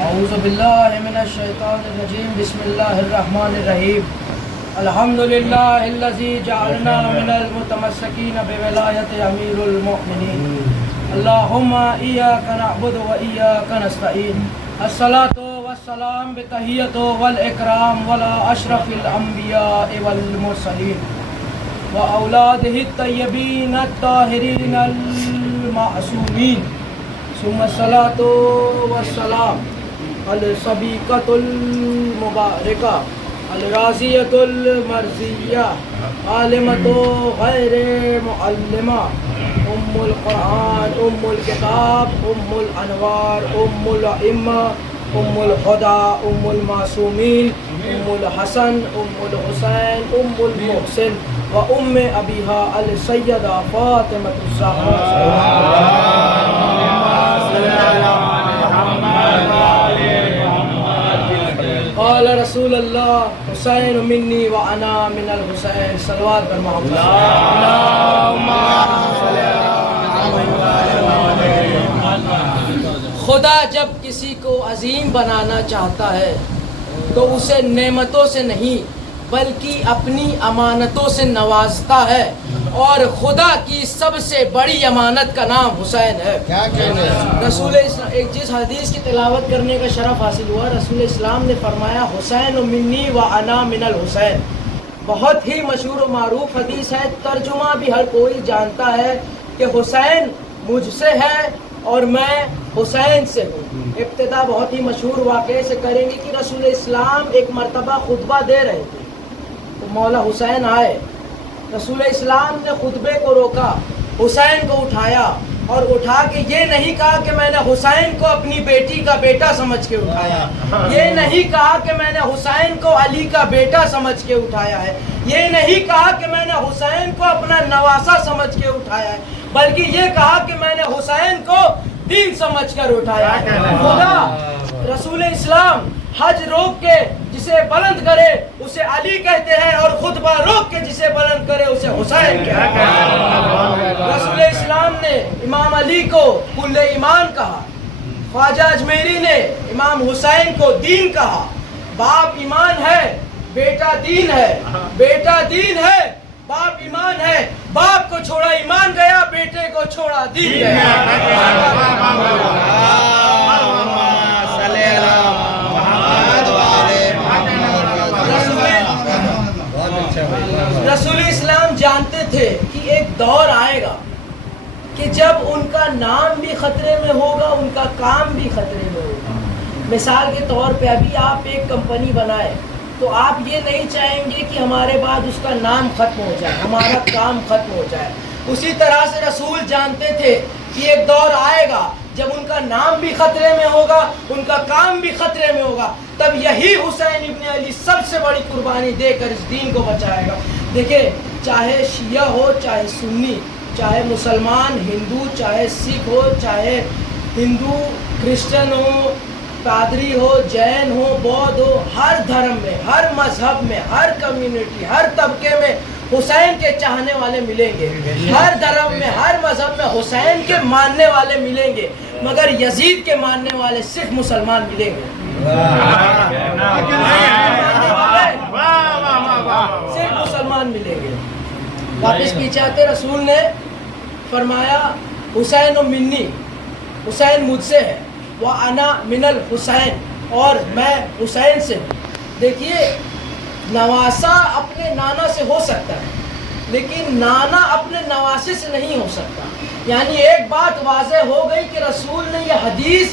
اعوذ باللہ من الشیطان الرجیم بسم اللہ الرحمن الرحیم الحمد للہ الذی جعلنا من المتمسکین بولایت امیر المؤمنین اللہم ایاک نعبد و ایاک نستعین الصلاة والسلام بتحیت والاکرام ولا اشرف الانبیاء والمرسلین و اولادہ الطیبین الطاہرین المعصومین ثم الصلاة والسلام الصبیقۃ المبارکہ الرازیۃ المرضیہ عالمۃ غیر معلمہ ام القرآن ام الکتاب ام الانوار ام الائمہ ام الہدی ام المعصومین ام الحسن ام الحسین ام المحسن و ام ابیہا السیدہ فاطمۃ الزہرا قال رسول اللہ حسین منی و انا من الحسین صلوات پر محمد خدا جب کسی کو عظیم بنانا چاہتا ہے تو اسے نعمتوں سے نہیں بلکہ اپنی امانتوں سے نوازتا ہے، اور خدا کی سب سے بڑی امانت کا نام حسین ہے۔ رسول اسلام ایک جس حدیث کی تلاوت کرنے کا شرف حاصل ہوا، رسول اسلام نے فرمایا حسین منی و انا من الحسین۔ بہت ہی مشہور و معروف حدیث ہے، ترجمہ بھی ہر کوئی جانتا ہے کہ حسین مجھ سے ہے اور میں حسین سے ہوں۔ ابتدا بہت ہی مشہور واقعے سے کریں گے کہ رسول اسلام ایک مرتبہ خطبہ دے رہے تھے تو مولا حسین آئے، رسول اسلام نے خطبے کو روکا، حسین کو اٹھایا اور اٹھا کے یہ نہیں کہا کہ میں نے حسین کو اپنی بیٹی کا بیٹا سمجھ کے اٹھایا، یہ نہیں کہا کہ میں نے حسین کو علی کا بیٹا سمجھ کے اٹھایا ہے، یہ نہیں کہا کہ میں نے حسین کو اپنا نواسا سمجھ کے اٹھایا ہے، بلکہ یہ کہا کہ میں نے حسین کو دین سمجھ کر اٹھایا ہے۔ خدا رسول اسلام حج روک کے جسے بلند کرے اسے علی کہتے ہیں، اور خطبہ روک کے جسے بلند کرے اسے حسین کہتے ہیں۔ رسول اسلام نے امام علی کو کل ایمان کہا، خواجہ اجمیری نے امام حسین کو دین کہا۔ باپ ایمان ہے، بیٹا دین ہے، بیٹا دین ہے، باپ ایمان ہے، باپ کو چھوڑا ایمان گیا، بیٹے کو چھوڑا دین گیا۔ رسول اسلام جانتے تھے کہ ایک دور آئے گا کہ جب ان کا نام بھی خطرے میں ہوگا، ان کا کام بھی خطرے میں ہوگا۔ مثال کے طور پہ ابھی آپ ایک کمپنی بنائے تو آپ یہ نہیں چاہیں گے کہ ہمارے بعد اس کا نام ختم ہو جائے، ہمارا کام ختم ہو جائے۔ اسی طرح سے رسول جانتے تھے کہ ایک دور آئے گا جب ان کا نام بھی خطرے میں ہوگا، ان کا کام بھی خطرے میں ہوگا، تب یہی حسین ابن علی سب سے بڑی قربانی دے کر اس دین کو بچائے گا۔ دیکھیں، چاہے شیعہ ہو، چاہے سنی، چاہے مسلمان، ہندو، چاہے سکھ ہو، چاہے ہندو کرسچن ہو، پادری ہو، جین ہو، بودھ ہو، ہر دھرم میں، ہر مذہب میں، ہر کمیونٹی، ہر طبقے میں حسین کے چاہنے والے ملیں گے۔ ہر دھرم میں، ہر مذہب میں حسین کے ماننے والے ملیں گے، مگر یزید کے ماننے والے صرف مسلمان ملیں گے، صرف مسلمان ملیں گے۔ واپس پیچھے آتے رسول نے فرمایا حسین و منی، حسین مجھ سے ہے، وَأَنَا مِنَ الْحُسَيْن، اور میں حسین سے ہوں۔ دیکھیے، نواسا اپنے نانا سے ہو سکتا ہے لیکن نانا اپنے نواسے سے نہیں ہو سکتا۔ یعنی ایک بات واضح ہو گئی کہ رسول نے یہ حدیث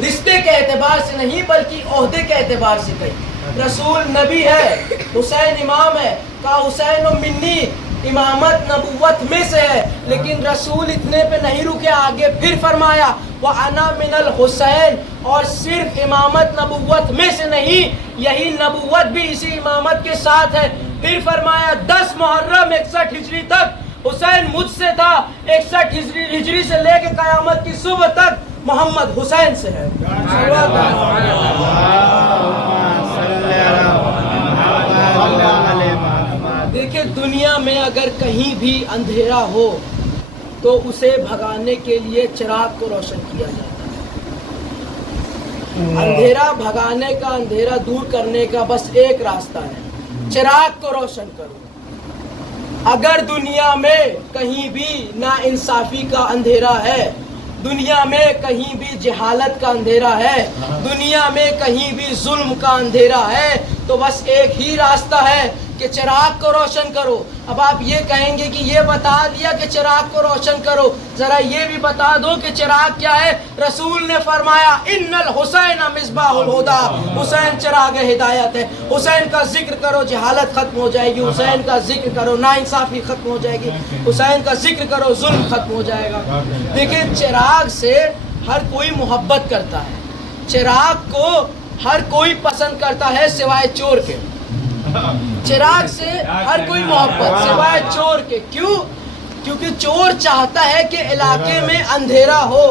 رشتے کے اعتبار سے نہیں بلکہ عہدے کے اعتبار سے کہی۔ رسول نبی ہے، حسین امام ہے، کہا حسین و منی، امامت نبوت میں سے ہے، لیکن رسول اتنے پہ نہیں رکے، آگے پھر فرمایا وَأَنَا مِنَ الْحُسَيْن، اور صرف امامت نبوت میں سے نہیں، یہی نبوت بھی اسی امامت کے ساتھ ہے۔ پھر فرمایا 10 محرم 61 ہجری تک حسین مجھ سے تھا، 61 ہجری سے لے کے قیامت کی صبح تک محمد حسین سے ہے۔ دیکھیں، دنیا میں اگر کہیں بھی اندھیرا ہو تو اسے بھگانے کے لیے چراغ کو روشن کیا جاتا ہے۔ اندھیرا بھگانے کا, اندھیرا دور کرنے کا بس ایک راستہ ہے, چراغ کو روشن کرو. اگر دنیا میں کہیں بھی نا انصافی کا اندھیرا ہے, دنیا میں کہیں بھی جہالت کا اندھیرا ہے, دنیا میں کہیں بھی ظلم کا اندھیرا ہے, تو بس ایک ہی راستہ ہے کہ چراغ کو روشن کرو. اب آپ یہ کہیں گے کہ یہ بتا دیا کہ چراغ کو روشن کرو, ذرا یہ بھی بتا دو کہ چراغ کیا ہے. رسول نے فرمایا ان الحسین مصباح الہدیٰ, حسین چراغ ہدایت ہے. حسین کا ذکر کرو جہالت ختم ہو جائے گی, حسین کا ذکر کرو ناانصافی ختم ہو جائے گی, حسین کا ذکر کرو ظلم ختم ہو جائے گا. دیکھیں چراغ سے ہر کوئی محبت کرتا ہے, چراغ کو ہر کوئی پسند کرتا ہے سوائے چور کے. چراغ سے ہر کوئی محبت سوائے چور کے. کیوں؟ کیونکہ چور چاہتا ہے کہ علاقے میں اندھیرا ہو.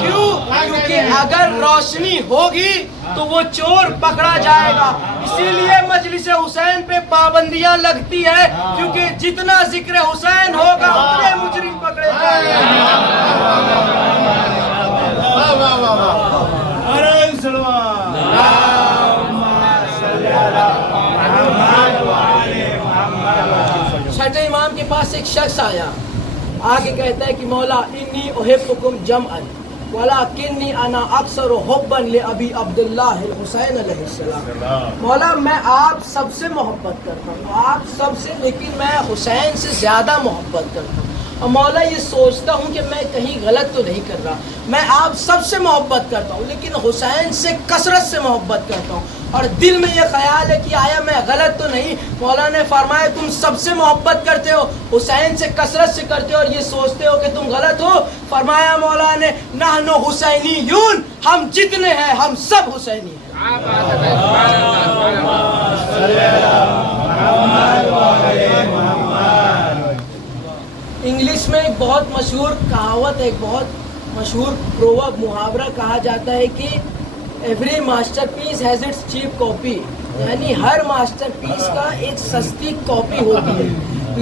کیوں؟ کیونکہ اگر روشنی ہوگی تو وہ چور پکڑا جائے گا. اسی لیے مجلس حسین پہ پابندیاں لگتی ہے, کیونکہ جتنا ذکر حسین ہوگا اتنے مجرم پکڑے جائیں گے. چھٹے امام کے پاس ایک شخص آیا, آگے کہتا ہے کہ مولا انی احبکم جمعا ولکنی انا اکثر حبا لابی عبداللہ الحسین علیہ السلام. مولا میں آپ سب سے محبت کرتا ہوں, آپ سب سے, لیکن میں حسین سے زیادہ محبت کرتا ہوں. اور مولا یہ سوچتا ہوں کہ میں کہیں غلط تو نہیں کر رہا, میں آپ سب سے محبت کرتا ہوں لیکن حسین سے کثرت سے محبت کرتا ہوں, اور دل میں یہ خیال ہے کہ آیا میں غلط تو نہیں. مولا نے فرمایا تم سب سے محبت کرتے ہو, حسین سے کثرت سے کرتے ہو, اور یہ سوچتے ہو کہ تم غلط ہو. فرمایا مولا نے نحن حسینیون, ہم جتنے ہیں ہم سب حسینی ہیں. انگلش میں ایک بہت مشہور کہاوت, ایک بہت مشہور پروورب محاورہ کہا جاتا ہے کہ every master piece has its cheap copy, یعنی ہر ماسٹر پیس کا ایک سستی کاپی ہوتی ہے.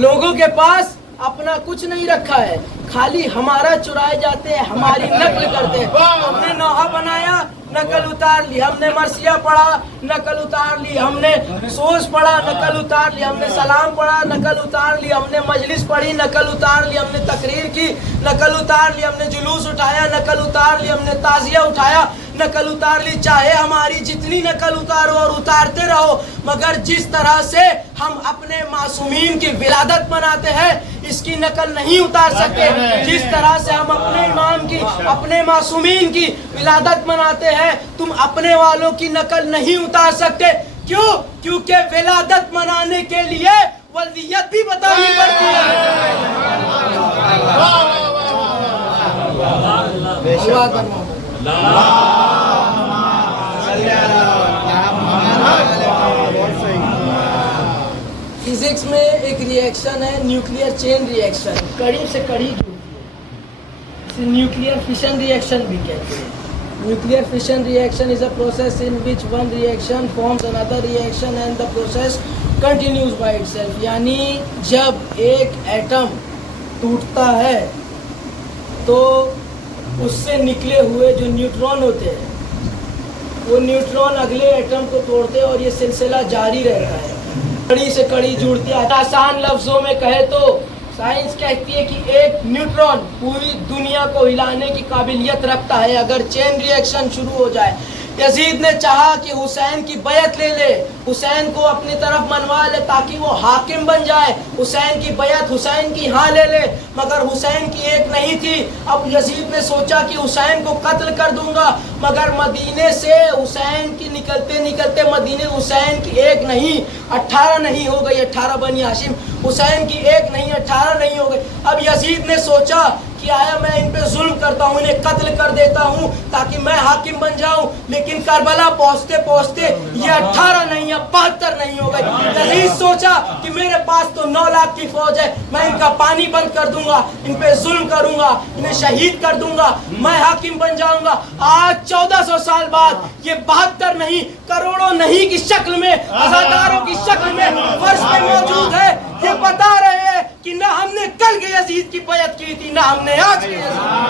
لوگوں کے پاس اپنا کچھ نہیں رکھا ہے, خالی ہمارا چرائے جاتے ہیں, ہماری نقل کرتے ہیں. ہم نے نوحہ بنایا نقل اتار لی, ہم نے مرثیہ پڑھا نقل اتار لی, ہم نے سوز پڑھا نقل اتار لی, ہم نے سلام پڑھا نقل اتار لی, ہم نے مجلس پڑھی نقل اتار لی, ہم نے تقریر کی نقل اتار لی, ہم نے جلوس اٹھایا نقل اتار لی, ہم نے تعزیہ اٹھایا نقل اتار لی. چاہے ہماری جتنی نقل اتارو اور اتارتے رہو, مگر جس طرح سے ہم اپنے معصومین کی ولادت مناتے ہیں اس کی نقل نہیں اتار سکتے. جس طرح سے ہم اپنے امام کی, اپنے معصومین کی ولادت مناتے ہیں, تم اپنے والوں کی نقل نہیں اتار سکتے. کیوں؟ کیونکہ ولادت منانے کے لیے ولدیت بھی بتانی پڑتی ہے. فزکس میں ایک ری ایکشن ہے نیوکلیئر چین ری ایکشن, کڑی سے کڑی جڑتی ہے, اسے نیوکلیئر فشن ری ایکشن بھی کہتے ہیں. Nuclear fission reaction is a process in which one reaction forms another reaction and the process continues by itself. یعنی جب ایک ایٹم ٹوٹتا ہے تو اس سے نکلے ہوئے جو نیوٹرون ہوتے ہیں وہ نیوٹرون اگلے ایٹم کو توڑتے ہیں اور یہ سلسلہ جاری رہتا ہے. کڑی سے کڑی جڑتی ہے. آسان لفظوں میں کہے تو سائنس کہتی ہے کہ ایک نیوٹرون پوری دنیا کو ہلانے کی قابلیت رکھتا ہے اگر چین ری ایکشن شروع ہو جائے. یزید نے چاہا کہ حسین کی بیعت لے لے, حسین کو اپنی طرف منوا لے تاکہ وہ حاکم بن جائے, حسین کی بیعت حسین کی ہاں لے لے, مگر حسین کی ایک نہیں تھی. اب یزید نے سوچا کہ حسین کو قتل کر دوں گا, مگر مدینے سے حسین کی نکلتے نکلتے مدینے حسین کی ایک نہیں 18 نہیں ہو گئی, 18 بنی ہاشم, حسین کی ایک نہیں 18 نہیں ہو گئی. اب یزید نے سوچا کہ آیا میں ان پہ ظلم کرتا ہوں, انہیں قتل کر دیتا ہوں تاکہ میں حاکم بن جاؤں. لیکن کربلا پہنچتے پہنچتے یہ 18 نہیں یا 72 نہیں ہو گئے. یزید سوچا کہ میرے پاس تو 9 لاکھ کی فوج ہے, میں ان کا پانی بند کر دوں گا, ان پہ ظلم کروں گا, انہیں شہید کر دوں گا, میں حاکم بن جاؤں گا. آج 1400 سال بعد یہ 72 نہیں کروڑوں نہیں کی شکل میں, ہزاروں کی شکل میں فرش پہ موجود ہے. یہ بتا رہے ہیں کہ نہ ہم نے کل کے یزید کی بیعت کی تھی, نہ ہم نے آج کے یزید کی.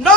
9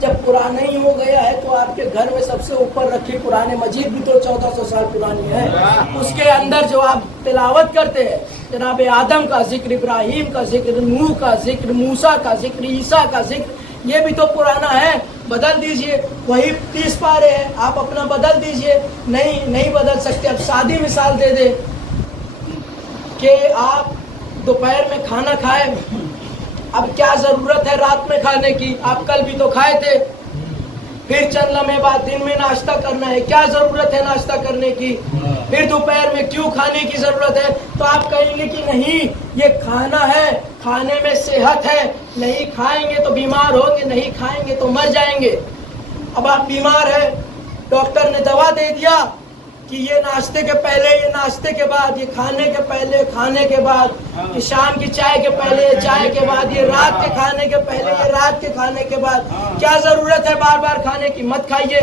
جب پرانا ہی ہو گیا ہے تو آپ کے گھر میں سب سے اوپر رکھی قرآن مجید بھی تو 1400 سال پرانی ہے. اس کے اندر جو آپ تلاوت کرتے ہیں جناب آدم کا ذکر، ابراہیم کا ذکر، نوح کا ذکر، موسیٰ کا ذکر، عیسیٰ کا ذکر، یہ بھی تو پرانا ہے. بدل دیجئے، وہی 30 پارے ہیں، آپ اپنا بدل دیجئے. نہیں بدل سکتے. اب سادی مثال دے دے کہ آپ دوپہر میں کھانا کھائے، اب کیا ضرورت ہے رات میں کھانے کی؟ آپ کل بھی تو کھائے تھے. پھر چند لمحے بعد دن میں ناشتہ کرنا ہے، کیا ضرورت ہے ناشتہ کرنے کی؟ پھر دوپہر میں کیوں کھانے کی ضرورت ہے؟ تو آپ کہیں گے کہ نہیں یہ کھانا ہے، کھانے میں صحت ہے، نہیں کھائیں گے تو بیمار ہوں گے، نہیں کھائیں گے تو مر جائیں گے. اب آپ بیمار ہیں، ڈاکٹر نے دوا دے دیا کہ یہ ناشتے کے پہلے، یہ ناشتے کے بعد، یہ کھانے کے پہلے، کھانے کے بعد، یہ شام کی چائے کے پہلے، چائے کے بعد، یہ رات کے کھانے کے پہلے، یہ رات کے کھانے کے بعد. کیا ضرورت ہے بار بار کھانے کی؟ مت کھائیے،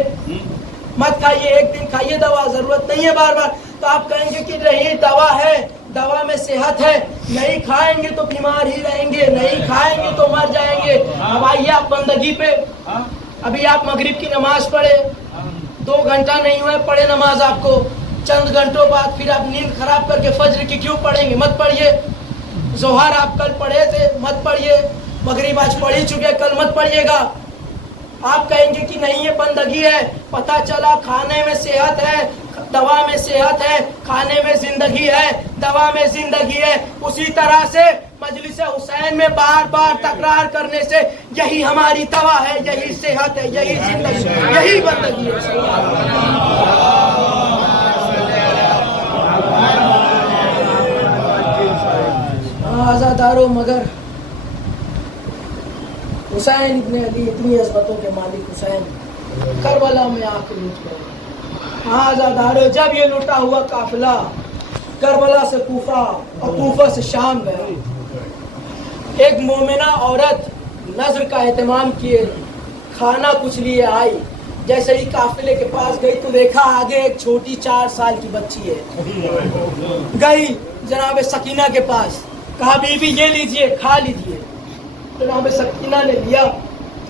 مت کھائیے، ایک دن کھائیے دوا، ضرورت نہیں ہے بار بار. تو آپ کہیں گے کہ نہیں دوا ہے، دوا میں صحت ہے، نہیں کھائیں گے تو بیمار ہی رہیں گے، نہیں کھائیں گے تو مر جائیں گے. اب آئیے آپ بندگی پہ. ابھی آپ مغرب کی نماز پڑھے، 2 گھنٹہ نہیں ہوئے پڑھے نماز آپ کو، چند گھنٹوں بعد پھر آپ نیند خراب کر کے فجر کی کیوں پڑھیں گے؟ مت پڑھیے. ظہر آپ کل پڑھے تھے، مت پڑھیے. مغرب آج پڑھ ہی چکے، کل مت پڑھیے گا. آپ کہیں گے کہ نہیں یہ بندگی ہے. پتہ چلا کھانے میں صحت ہے، دوا میں صحت ہے، کھانے میں زندگی ہے، دوا میں زندگی ہے. اسی طرح سے مجلس حسین میں بار بار تکرار کرنے سے یہی ہماری دوا ہے، یہی صحت ہے، یہی زندگی، یہی بندگی ہے. آزادارو مگر حسین ابن علی، اتنی عظمتوں کے مالک حسین کربلا میں آ کے لٹ گئے. آزادارو جب یہ لٹا ہوا قافلہ کربلا سے کوفہ اور کوفہ سے شام گیا، ایک مومنہ عورت نظر کا اہتمام کیے کھانا کچھ لیے آئی. جیسے ہی قافلے کے پاس گئی تو دیکھا آگے ایک چھوٹی 4 سال کی بچی ہے. گئی جناب سکینہ کے پاس، کہا بی بی یہ لیجئے، کھا لیجئے. جناب سکینہ نے لیا،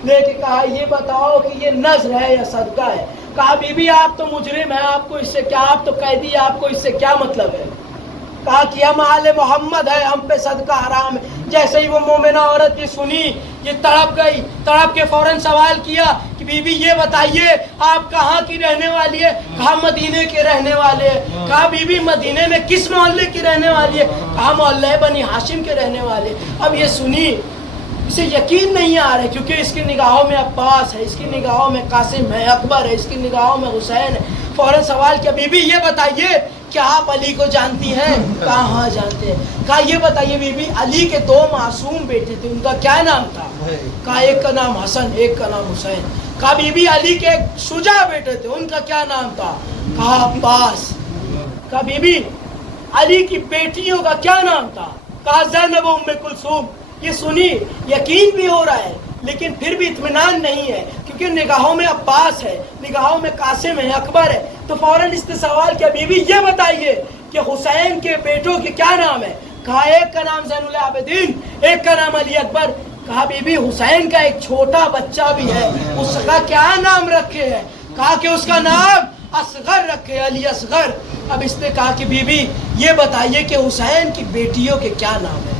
لے کے کہا یہ بتاؤ کہ یہ نذر ہے یا صدقہ ہے؟ کہا بی بی آپ تو مجرم ہیں، آپ کو اس سے کیا، آپ تو قیدی، آپ کو اس سے کیا مطلب ہے؟ کہا کہ ہم آل محمد ہے، ہم پہ صدقہ حرام ہے. جیسے ہی وہ مومنہ عورت یہ سنی، یہ تڑپ گئی. تڑپ کے فوراً سوال کیا کہ بی بی یہ بتائیے آپ کہاں کی رہنے والی ہے؟ کہا مدینے کے رہنے والے ہیں. کہا بی بی مدینے میں کس محلے کی رہنے والی ہے؟ کہا محلہ بنی ہاشم کے رہنے والے. اب یہ سنی، اسے یقین نہیں آ رہا ہے کیونکہ اس کی نگاہوں میں عباس ہے، اس کی نگاہوں میں قاسم ہے، اکبر ہے، اس کی نگاہوں میں حسین ہے. فوراً سوال کیا بی بی یہ بتائیے کیا آپ علی کو جانتی ہیں؟ کہا ہاں جانتے ہیں. کہا یہ بتائیے بی بی علی کے 2 معصوم بیٹے تھے، ان کا کیا نام تھا؟ کہا ایک کا نام حسن، ایک کا نام حسین. کہا بی بی علی کے ایک شجاع بیٹے تھے، ان کا کیا نام تھا؟ کہا عباس. کہا بی بی علی کی بیٹیوں کا کیا نام تھا؟ کہا زینب و ام کلثوم. یہ سنی یقین بھی ہو رہا ہے لیکن پھر بھی اطمینان نہیں ہے کیونکہ نگاہوں میں عباس ہے، نگاہوں میں قاسم ہے، اکبر ہے. تو فوراً اس نے سوال کیا بی بی یہ بتائیے کہ حسین کے بیٹوں کے کیا نام ہے؟ کہا ایک کا نام زین العابدین، ایک کا نام علی اکبر. کہا بی بی حسین کا ایک چھوٹا بچہ بھی ہے، اس کا کیا نام رکھے ہیں؟ کہا کہ اس کا نام اصغر رکھے، علی اصغر. اب اس نے کہا کہ بی بی یہ بتائیے کہ حسین کی بیٹیوں کے کیا نام ہیں؟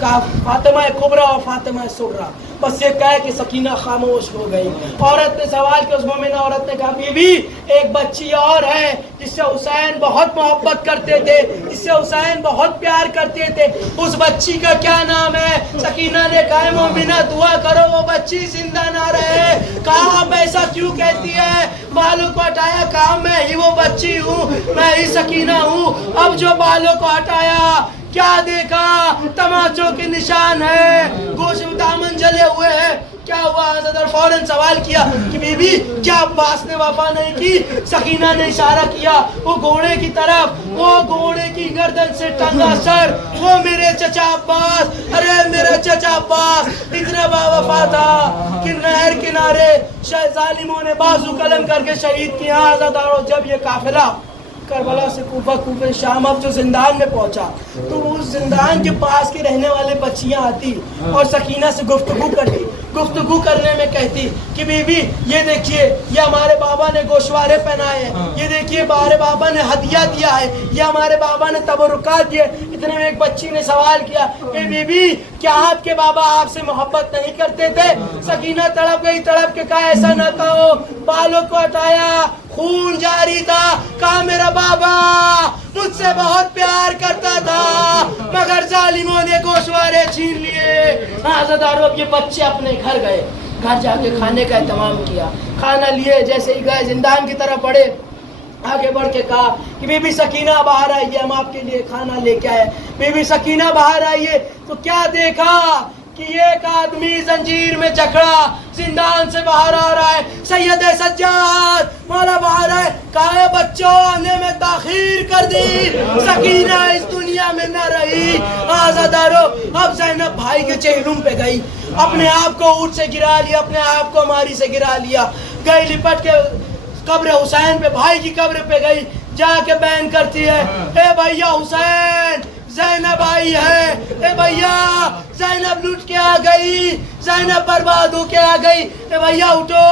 کہا فاطمہ کبریٰ اور فاطمہ صغریٰ. بس یہ کہہ کہ سکینہ خاموش ہو گئی. عورت نے سوال کیا، اس مومنہ عورت نے کہا بی بی ایک بچی اور ہے جس سے حسین بہت محبت کرتے تھے، جس سے حسین بہت پیار کرتے تھے، اس بچی کا کیا نام ہے؟ سکینہ نے کہا مومنہ دعا کرو وہ بچی زندہ نہ رہے. کہا اب ایسا کیوں کہتی ہے؟ بالوں کو ہٹایا، کہا میں ہی وہ بچی ہوں، میں ہی سکینہ ہوں. اب جو بالوں کو ہٹایا کیا دیکھا؟ تماچوں کے نشان ہے، گوشت دامن جلے ہوئے ہیں. کیا ہوا؟ حضرت فوراً سوال کیا کہ بی بی کیا عباس نے وفا نہیں کی؟ سکینہ نے اشارہ کیا وہ گھوڑے کی طرف، وہ گھوڑے کی گردن سے ٹنگا سر، وہ میرے چچا عباس. ارے میرے چچا عباس اتنا با وفا تھا کہ نہر کنارے ظالموں نے بازو قلم کر کے شہید کیا. حضرت جب یہ قافلہ کربلا سے کوفہ، کوفہ شام، اب جو زندان میں پہنچا تو اس زندان کے پاس کے رہنے والے بچیاں آتی اور سکینہ سے گفتگو کرتی. گفتگو کرنے میں کہتی کہ بی بی یہ دیکھیے یہ ہمارے بابا نے گوشوارے پہنائے ہیں, یہ دیکھیے ہمارے بابا نے ہدیہ دیا ہے, یہ ہمارے بابا نے تبرکات دیے. اتنے میں ایک بچی نے سوال کیا کہ بی بی کیا آپ کے بابا آپ سے محبت نہیں کرتے تھے؟ سکینہ تڑپ گئی, تڑپ کے کہا ایسا نہ کہو, بالوں کو ہٹایا, خون جاری تھا, کہا میرا بابا مجھ سے بہت پیار کرتا تھا مگر ظالموں نے گوشوارے چھین لیے. عزادارو اب یہ بچے اپنے گھر گئے, گھر جا کے کھانے کا اہتمام کیا, کھانا لیے, جیسے ہی گئے زندان کی طرف بڑھے, آگے بڑھ کے کہا کہ بی بی سکینہ باہر آئیے, ہم آپ کے لیے کھانا لے کے آئے. بی بی سکینہ باہر آئیے تو کیا دیکھا کہ ایک آدمی زنجیر میں جکڑا زندان سے باہر آ رہا ہے. سید سجاد مولا باہر آئے, کہا بچوں آنے میں تاخیر کر دی, سکینہ اس دنیا میں نہ رہی. عزادارو اب زینب بھائی کے چہلم پہ گئی, اپنے آپ کو اونٹ سے گرا لیا, اپنے آپ کو ماری سے گرا لیا, گئی لپٹ کے قبر حسین پہ, بھائی کی قبر پہ گئی, جا کے بیان کرتی ہے اے بھیا حسین زینب آئی ہے, اے بھیا زینب لٹ کے آ گئی, زینب برباد ہو کے آ گئی, اے بھیا اٹھو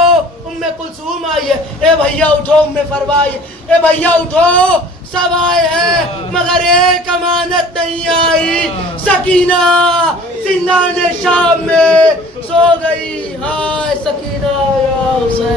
ام کلثوم آئی ہے, اے بھیا اٹھو ام فروا آئی ہے, اے بھیا اٹھو سب آئے ہیں مگر ایک امانت نہیں آئی, سکینہ زندان شام میں سو گئی. ہائے سکینہ یا حسین.